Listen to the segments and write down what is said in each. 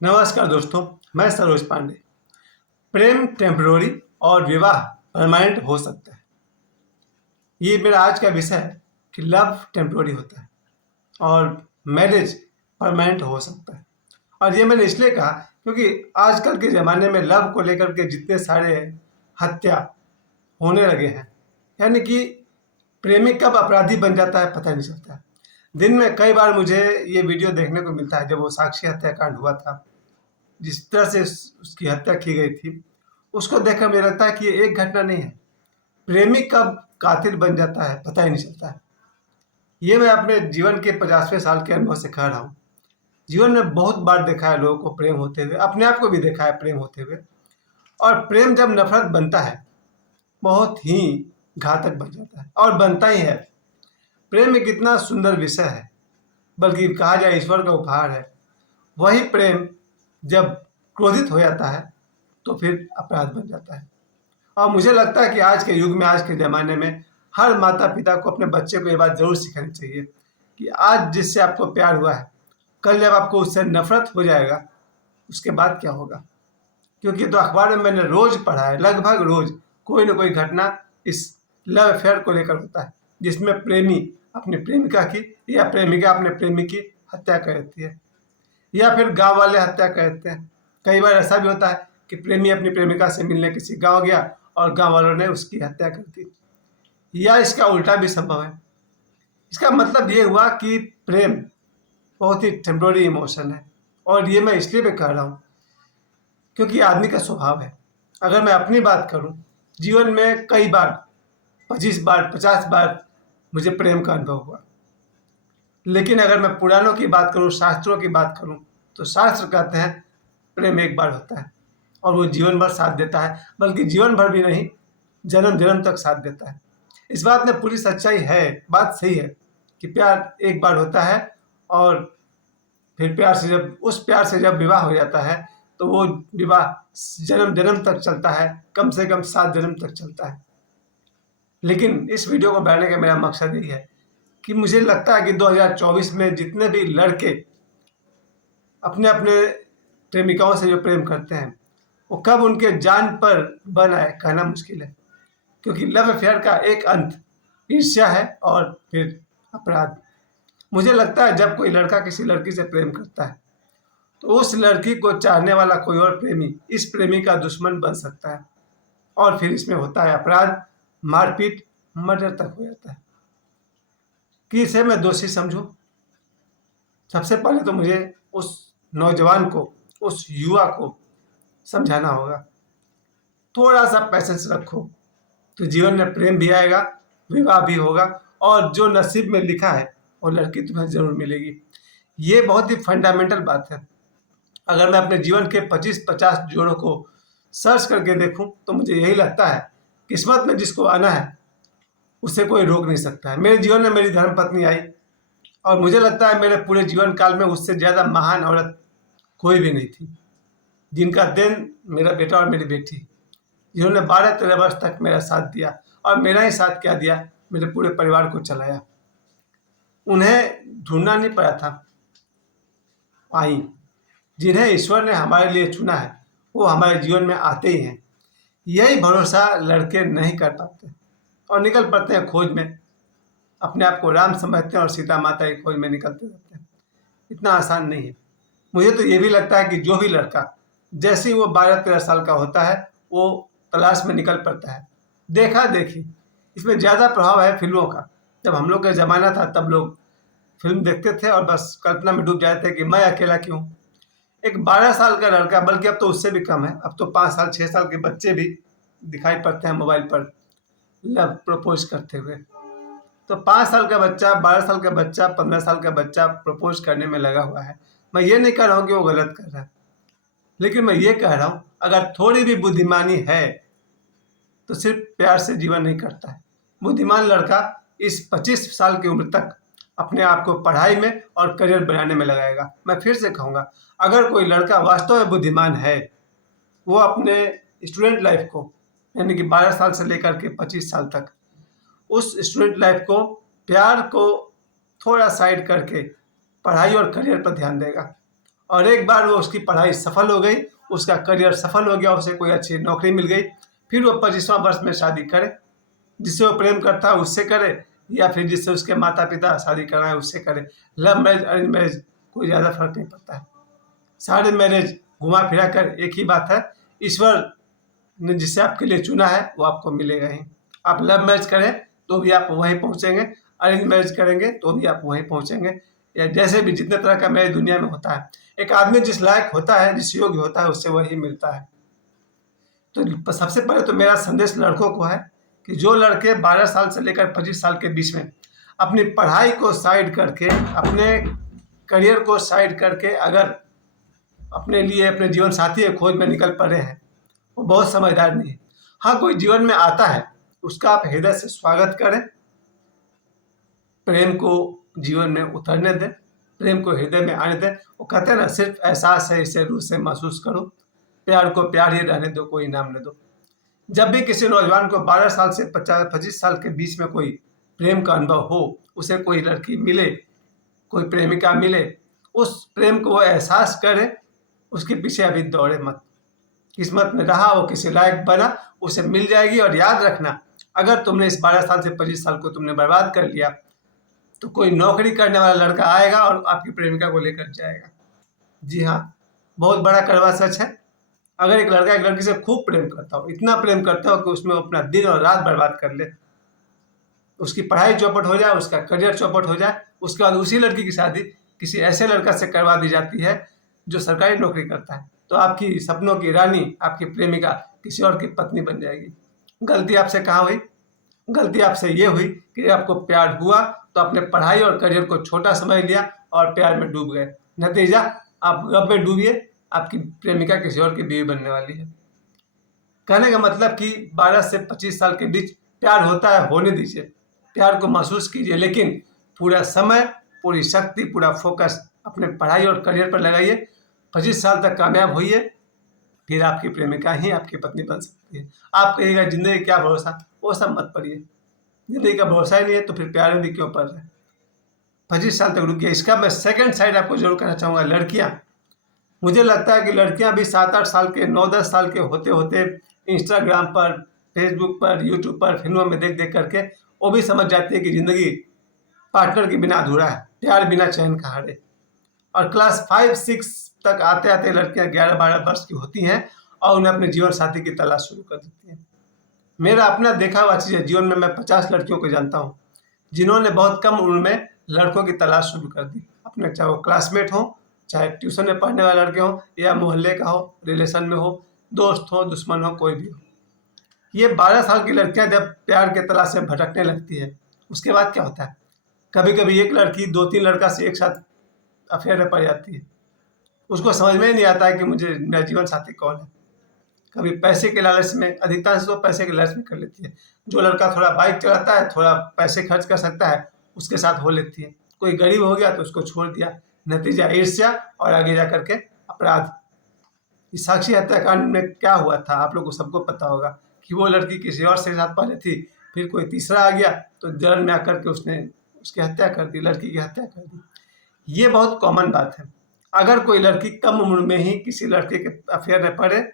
नमस्कार दोस्तों, मैं सरोज पांडे। प्रेम टेम्पररी और विवाह परमानेंट हो सकता है। ये मेरा आज का विषय है कि लव टेम्पररी होता है और मैरिज परमानेंट हो सकता है। और ये मैंने इसलिए कहा क्योंकि आजकल के ज़माने में लव को लेकर के जितने सारे हत्या होने लगे हैं, यानी कि प्रेमी कब अपराधी बन जाता है पता नहीं चलता है। दिन में कई बार मुझे ये वीडियो देखने को मिलता है जब वो साक्षी हत्याकांड हुआ था, जिस तरह से उसकी हत्या की गई थी, उसको देखकर मुझे लगता है कि ये एक घटना नहीं है। प्रेमी कब कातिल बन जाता है पता ही नहीं चलता है। ये मैं अपने जीवन के 50वें साल के अनुभव से कह रहा हूँ। जीवन में बहुत बार देखा है लोगों को प्रेम होते हुए, अपने आप को भी देखा है प्रेम होते हुए। और प्रेम जब नफरत बनता है, बहुत ही घातक बन जाता है और बनता ही है। प्रेम एक इतना सुंदर विषय है, बल्कि कहा जाए ईश्वर का उपहार है। वही प्रेम जब क्रोधित हो जाता है तो फिर अपराध बन जाता है। और मुझे लगता है कि आज के युग में, आज के ज़माने में हर माता पिता को अपने बच्चे को ये बात ज़रूर सिखानी चाहिए कि आज जिससे आपको प्यार हुआ है, कल जब आपको उससे नफरत हो जाएगा, उसके बाद क्या होगा। क्योंकि तो अखबार में मैंने रोज़ पढ़ा है, लगभग रोज़ कोई ना कोई घटना इस लव अफेयर को लेकर होता है, जिसमें प्रेमी अपनी प्रेमिका की या प्रेमिका अपने प्रेमी की हत्या कर देती है, या फिर गांव वाले हत्या कर देते हैं। कई बार ऐसा भी होता है कि प्रेमी अपनी प्रेमिका से मिलने किसी गांव गया और गांव वालों ने उसकी हत्या कर दी, या इसका उल्टा भी संभव है। इसका मतलब ये हुआ कि प्रेम बहुत ही टेम्पररी इमोशन है। और ये मैं इसलिए भी कह रहा हूँ क्योंकि आदमी का स्वभाव है। अगर मैं अपनी बात करूँ, जीवन में कई बार 25 बार 50 बार मुझे प्रेम का अनुभव हुआ। लेकिन अगर मैं पुराणों की बात करूं, शास्त्रों की बात करूं, तो शास्त्र कहते हैं प्रेम एक बार होता है और वो जीवन भर साथ देता है, बल्कि जीवन भर भी नहीं, जन्म जन्म तक साथ देता है। इस बात में पूरी सच्चाई है, बात सही है कि प्यार एक बार होता है और फिर प्यार से जब विवाह हो जाता है तो वो विवाह जन्म जन्म तक चलता है, कम से कम 7 जन्म तक चलता है। लेकिन इस वीडियो को बनाने का मेरा मकसद यही है कि मुझे लगता है कि 2024 में जितने भी लड़के अपने अपने प्रेमिकाओं से जो प्रेम करते हैं, वो कब उनके जान पर बन आए कहना मुश्किल है। क्योंकि लव अफेयर का एक अंत ईर्ष्या है और फिर अपराध। मुझे लगता है जब कोई लड़का किसी लड़की से प्रेम करता है तो उस लड़की को चाहने वाला कोई और प्रेमी इस प्रेमी का दुश्मन बन सकता है और फिर इसमें होता है अपराध, मारपीट, मर्डर तक हो जाता है। कि इसे मैं दोषी समझूं? सबसे पहले तो मुझे उस नौजवान को, उस युवा को समझाना होगा, थोड़ा सा पैसेंस रखो तो जीवन में प्रेम भी आएगा, विवाह भी होगा और जो नसीब में लिखा है वो लड़की तुम्हें जरूर मिलेगी। ये बहुत ही फंडामेंटल बात है। अगर मैं अपने जीवन के 25-50 जोड़ों को सर्च करके देखूं तो मुझे यही लगता है, किस्मत में जिसको आना है उसे कोई रोक नहीं सकता है। मेरे जीवन में मेरी धर्मपत्नी आई और मुझे लगता है मेरे पूरे जीवन काल में उससे ज़्यादा महान औरत कोई भी नहीं थी, जिनका देन मेरा बेटा और मेरी बेटी, जिन्होंने 12-13 वर्ष तक मेरा साथ दिया और मेरा ही साथ क्या दिया, मेरे पूरे परिवार को चलाया। उन्हें ढूंढना नहीं पड़ा था, आई। जिन्हें ईश्वर ने हमारे लिए चुना है वो हमारे जीवन में आते ही हैं। यही भरोसा लड़के नहीं कर पाते और निकल पड़ते हैं खोज में, अपने आप को राम समझते हैं और सीता माता की खोज में निकलते रहते हैं। इतना आसान नहीं है। मुझे तो ये भी लगता है कि जो भी लड़का जैसे ही वो 12-13 साल का होता है वो तलाश में निकल पड़ता है। देखा देखी, इसमें ज़्यादा प्रभाव है फिल्मों का। जब हम लोग का ज़माना था तब लोग फिल्म देखते थे और बस कल्पना में डूब जाते थे कि मैं अकेला क्यों। एक 12 साल का लड़का, बल्कि अब तो उससे भी कम है, अब तो 5 साल 6 साल के बच्चे भी दिखाई पड़ते हैं मोबाइल पर लव प्रपोज करते हुए। तो 5 साल का बच्चा, 12 साल का बच्चा, 15 साल का बच्चा प्रपोज करने में लगा हुआ है। मैं ये नहीं कह रहा हूँ कि वो गलत कर रहा है, लेकिन मैं ये कह रहा हूँ अगर थोड़ी भी बुद्धिमानी है तो सिर्फ प्यार से जीवन नहीं करता है। बुद्धिमान लड़का इस 25 साल की उम्र तक अपने आप को पढ़ाई में और करियर बनाने में लगाएगा। मैं फिर से कहूँगा, अगर कोई लड़का वास्तव में बुद्धिमान है, वो अपने स्टूडेंट लाइफ को, यानी कि 12 साल से लेकर के 25 साल तक, उस स्टूडेंट लाइफ को, प्यार को थोड़ा साइड करके पढ़ाई और करियर पर ध्यान देगा और एक बार वो उसकी पढ़ाई सफल हो गई, उसका करियर सफल हो गया, उसे कोई अच्छी नौकरी मिल गई, फिर वो 25वां वर्ष में शादी करे, जिससे वो प्रेम करता है उससे करे, या फिर जिससे उसके माता पिता शादी कराएं उससे करे। लव मैरिज अरेंज मैरिज कोई ज़्यादा फर्क नहीं पड़ता है, सारे मैरिज घुमा फिरा कर एक ही बात है, ईश्वर ने जिसे आपके लिए चुना है वो आपको मिलेगा ही। आप लव मैरिज करें तो भी आप वहीं पहुंचेंगे, अरेंज मैरिज करेंगे तो भी आप वहीं पहुंचेंगे, या जैसे भी जितने तरह का मैरिज दुनिया में होता है, एक आदमी जिस लायक होता है, जिस योग्य होता है, उससे वही मिलता है। तो सबसे पहले तो मेरा संदेश लड़कों को है कि जो लड़के 12 साल से लेकर 25 साल के बीच में अपनी पढ़ाई को साइड करके, अपने करियर को साइड करके अगर अपने लिए अपने जीवन साथी की खोज में निकल पड़े हैं, वो बहुत समझदार नहीं है। हाँ, कोई जीवन में आता है, उसका आप हृदय से स्वागत करें, प्रेम को जीवन में उतरने दें, प्रेम को हृदय में आने दें। वो कहते हैं ना, सिर्फ एहसास है इसे रूह से महसूस करो, प्यार को प्यार ही रहने दो, कोई नाम न दो। जब भी किसी नौजवान को 12 साल से 25 साल के बीच में कोई प्रेम का अनुभव हो, उसे कोई लड़की मिले, कोई प्रेमिका मिले, उस प्रेम को वो एहसास करे, उसके पीछे अभी दौड़े मत। किस्मत में रहा, वो किसी लायक बना, उसे मिल जाएगी। और याद रखना, अगर तुमने इस 12 साल से 25 साल को तुमने बर्बाद कर लिया, तो कोई नौकरी करने वाला लड़का आएगा और आपकी प्रेमिका को लेकर जाएगा। जी हाँ, बहुत बड़ा कड़वा सच है। अगर एक लड़का एक लड़की से खूब प्रेम करता हो, इतना प्रेम करता हो कि उसमें अपना दिन और रात बर्बाद कर ले, उसकी पढ़ाई चौपट हो जाए, उसका करियर चौपट हो जाए, उसके बाद उसी लड़की की शादी किसी ऐसे लड़का से करवा दी जाती है जो सरकारी नौकरी करता है, तो आपकी सपनों की रानी, आपकी प्रेमिका किसी और की पत्नी बन जाएगी। गलती आपसे कहाँ हुई? गलती आपसे ये हुई कि आपको प्यार हुआ तो आपने पढ़ाई और करियर को छोटा समझ लिया और प्यार में डूब गए। नतीजा, आप गब में डूबिए, आपकी प्रेमिका किसी और की बीवी बनने वाली है। कहने का मतलब कि 12 से 25 साल के बीच प्यार होता है, होने दीजिए, प्यार को महसूस कीजिए, लेकिन पूरा समय, पूरी शक्ति, पूरा फोकस अपने पढ़ाई और करियर पर लगाइए। 25 साल तक कामयाब होइए, फिर आपकी प्रेमिका ही आपकी पत्नी बन सकती है। आप कहिएगा जिंदगी क्या भरोसा, वो सब मत पड़िए, जिंदगी का भरोसा ही नहीं है तो फिर प्यार में भी क्यों पड़ रहे हैं। 25 साल तक रुकिए। इसका मैं सेकंड साइड आपको जरूर कहना चाहूँगा, लड़कियाँ, मुझे लगता है कि लड़कियां भी 7-8 साल के, 9-10 साल के होते होते इंस्टाग्राम पर, फेसबुक पर, यूट्यूब पर फिल्मों में देख देख करके वो भी समझ जाती है कि ज़िंदगी पार्टनर के बिना अधूरा है, प्यार बिना चैन का हारे। और क्लास 5-6 तक आते आते लड़कियां 11-12 वर्ष की होती हैं और उन्हें अपने जीवन साथी की तलाश शुरू कर देती हैं। मेरा अपना देखा हुआ चीज़ है, जीवन में मैं 50 लड़कियों को जानता हूँ जिन्होंने बहुत कम उम्र में लड़कों की तलाश शुरू कर दी, अपने, चाहे वो क्लासमेट हो, चाहे ट्यूशन में पढ़ने वाले लड़के हो, या मोहल्ले का हो, रिलेशन में हो, दोस्त हो, दुश्मन हो, कोई भी हो। ये 12 साल की लड़कियां जब प्यार के तलाश में भटकने लगती है, उसके बाद क्या होता है, कभी कभी एक लड़की 2-3 लड़का से एक साथ अफेयर में पड़ जाती है। उसको समझ में ही नहीं आता है कि मुझे, मेरा जीवन साथी कौन है। कभी पैसे के लालच में, अधिकांश तो पैसे के लालच में कर लेती है। जो लड़का थोड़ा बाइक चलाता है, थोड़ा पैसे खर्च कर सकता है, उसके साथ हो लेती है। कोई गरीब हो गया तो उसको छोड़ दिया। नतीजा ईर्ष्या और आगे जा करके अपराध। इस साक्षी हत्याकांड में क्या हुआ था, आप लोगों को सबको पता होगा कि वो लड़की किसी और से साथ पहले थी, फिर कोई तीसरा आ गया तो जलन में आकर के उसने उसकी हत्या कर दी, लड़की की हत्या कर दी। ये बहुत कॉमन बात है। अगर कोई लड़की कम उम्र में ही किसी लड़के के अफेयर में पड़े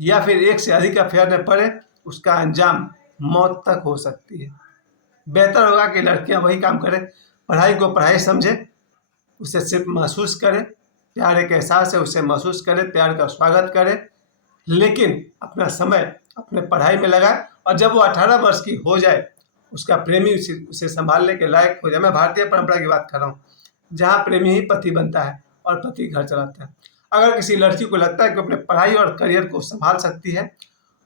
या फिर एक से अधिक अफेयर में पड़े, उसका अंजाम मौत तक हो सकती है। बेहतर होगा कि लड़कियां वही काम करें, पढ़ाई को पढ़ाई समझें, उसे सिर्फ महसूस करें, प्यार एक एहसास है, उसे महसूस करें, प्यार का स्वागत करें, लेकिन अपना समय अपने पढ़ाई में लगाए। और जब वो 18 वर्ष की हो जाए, उसका प्रेमी उसे संभालने के लायक हो जाए। मैं भारतीय परंपरा की बात कर रहा हूँ, जहाँ प्रेमी ही पति बनता है और पति घर चलाता है। अगर किसी लड़की को लगता है कि अपने पढ़ाई और करियर को संभाल सकती है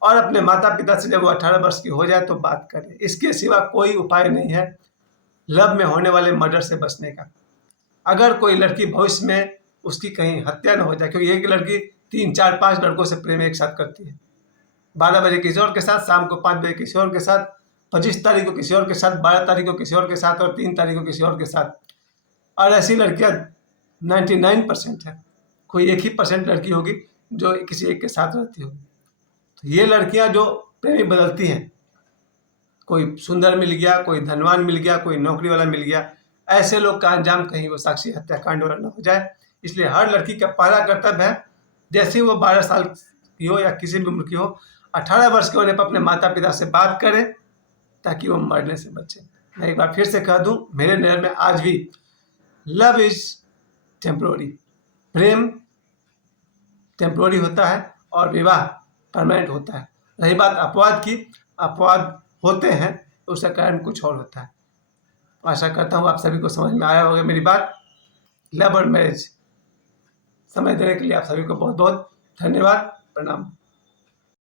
और अपने माता पिता से जब वो 18 वर्ष की हो जाए तो बात करें। इसके सिवा कोई उपाय नहीं है लव में होने वाले मर्डर से बचने का। अगर कोई लड़की भविष्य में उसकी कहीं हत्या न हो जाए, क्योंकि एक लड़की 3-4-5 लड़कों से प्रेम एक साथ करती है। 12 बजे किसी और के साथ, शाम को 5 बजे किसी और के साथ, 25 तारीख को किसी और के साथ, 12 तारीख को किसी और के साथ और 3 तारीख को किसी और के साथ। और ऐसी लड़कियां 99% है, कोई 1 ही % लड़की होगी जो किसी एक के साथ रहती होगी। तो ये लड़कियां जो प्रेमी बदलती हैं, कोई सुंदर मिल गया, कोई धनवान मिल गया, कोई नौकरी वाला मिल गया, ऐसे लोग का अंजाम कहीं वो साक्षी हत्याकांड वाला न हो जाए, इसलिए हर लड़की का पहला कर्तव्य है, जैसे ही वो 12 साल की हो या किसी भी उम्र की हो, 18 वर्ष के होने पर अपने माता पिता से बात करे ताकि वो मरने से बचे। मैं एक बार फिर से कह दूं, मेरे नज़र में आज भी love is temporary, Prem temporary होता है और विवाह परमानेंट होता है। रही बात अपवाद की, अपवाद होते हैं तो उसका कारण कुछ और होता है। आशा करता हूँ आप सभी को समझ में आया होगा मेरी बात। लव और मैरिज समय देने के लिए आप सभी को बहुत बहुत धन्यवाद। प्रणाम।